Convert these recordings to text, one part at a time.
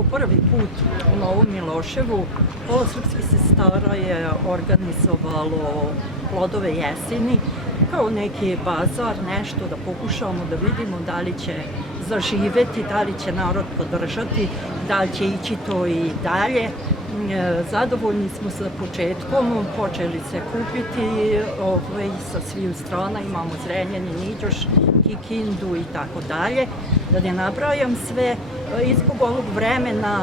po prvi put u Novom Miloševu Kolo srpskih sestara je organizovalo Plodove jeseni kao neki bazar, nešto da pokušamo da vidimo da li će zaživeti, da li će narod podržati, da li će ići to i dalje. Zadovoljni smo sa početkom, počeli se kupiti sa svih strana, imamo Zrenjanin, Iđoš, Kikindu i tako dalje. Da ne nabrajam sve, izbog ovog vremena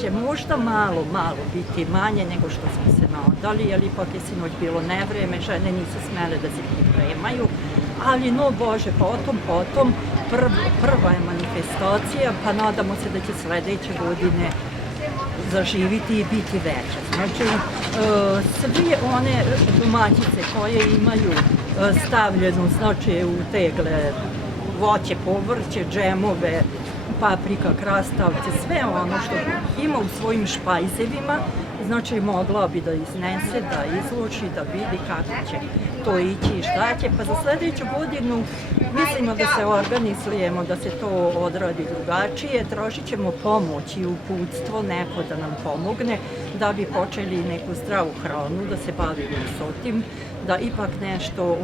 će možda malo biti manje nego što smo se nadali, jer ipak je sinoć bilo nevreme, žene nisu smele da se pripremaju, ali no Bože, potom, prva je manifestacija, pa nadamo se da će sledeće godine zaživiti i biti veća. Znači, sve one domaćice koje imaju stavljeno, znači u tegle voće, povrće, džemove, paprika, krastavce, sve ono što ima u svojim špajzevima, znači mogla bi da iznese, da izloži, da vidi kako će to ići i šta će. Pa za sledeću godinu mislimo da se organizujemo, da se to odradi drugačije, tražit ćemo pomoć i uputstvo, neko da nam pomogne, da bi počeli neku zdravu hranu, da se bavimo s tim, da ipak nešto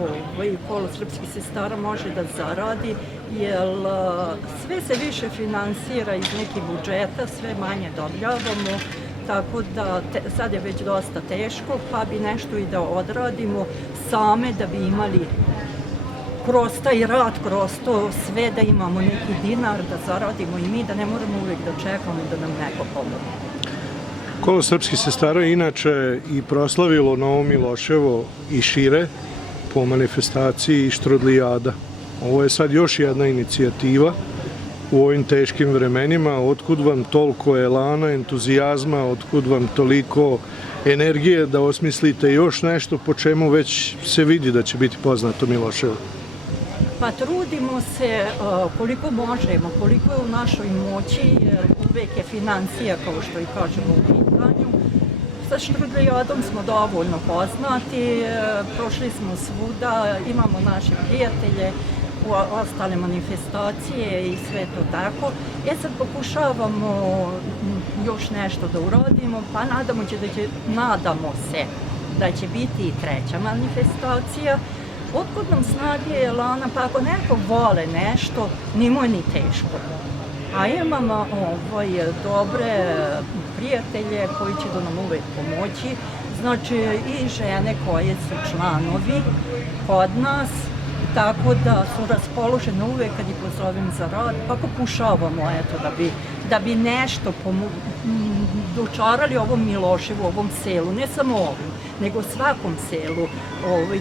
Kolo srpskih sestara može da zaradi, jer sve se više finansira iz nekih budžeta, sve manje dobljavamo, tako da sad je već dosta teško, pa bi nešto i da odradimo same, da bi imali kroz taj rad, kroz to sve, da imamo neki dinar, da zaradimo i mi, da ne moramo uvek da čekamo da nam neko pomogne. Kolo srpskih sestara je inače i proslavilo Novo Miloševo i šire po manifestaciji Štrudlijada. Ovo je sad još jedna inicijativa u ovim teškim vremenima. Otkud vam toliko elana, entuzijazma, otkud vam toliko energije da osmislite još nešto po čemu već se vidi da će biti poznato Miloševo? Pa trudimo se koliko možemo, koliko je u našoj moći, jer uvek je financija, kao što i kažemo, u pitanju. Sa Štrudlijadom smo dovoljno poznati, prošli smo svuda, imamo naše prijatelje, ostale manifestacije i sve to tako. Sad pokušavamo još nešto da uradimo, pa nadamo se da će biti i treća manifestacija. Otkud nam snage, elana, pa ako neko vole nešto, nimoj ni teško. A imamo dobre prijatelje koji će da nam uvek pomoći, znači i žene koje su članovi kod nas, tako da su raspoložene uvek kad ih pozovem za rad, pa pokušavamo da bi nešto dočarali ovom Miloševu, ovom selu, ne samo ovom, nego svakom selu.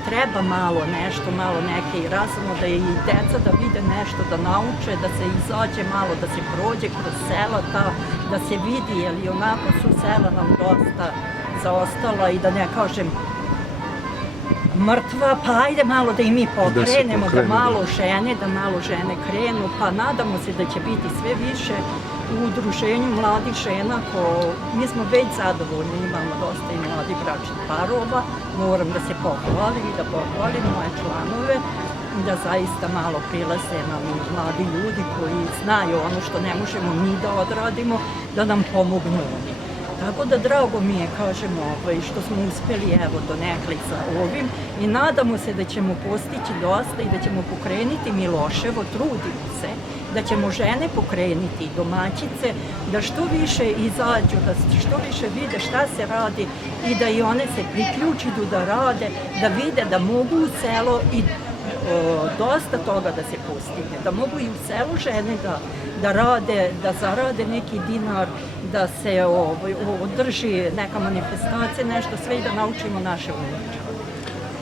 Treba malo nešto, malo neke razno, da i deca da vide nešto, da nauče, da se izađe malo, da se prođe kroz sela, da se vidi, jer i onako su sela nam dosta zaostala i da ne kažem mrtva, pa ajde malo da i mi pokrenemo, da malo žene krenu, pa nadamo se da će biti sve više u udruženju mladih žena, mi smo već zadovoljni, imamo dosta i mladih bračnih parova, moram da se pohvalim i da pohvalim moje članove, da zaista malo prilaze nam mladi ljudi koji znaju ono što ne možemo mi da odradimo, da nam pomognu oni. Tako da drago mi je, kažemo, što smo uspeli donekle sa ovim i nadamo se da ćemo postići dosta i da ćemo pokrenuti Miloševo, trudimo se, da ćemo žene pokrenuti i domaćice, da što više izađu, da što više vide šta se radi i da i one se priključuju da rade, da vide da mogu u selo i dosta toga da se postigne, da mogu i u selu žene da rade, da zarade neki dinar, da se održi neka manifestacija, nešto sve i da naučimo naše unuče.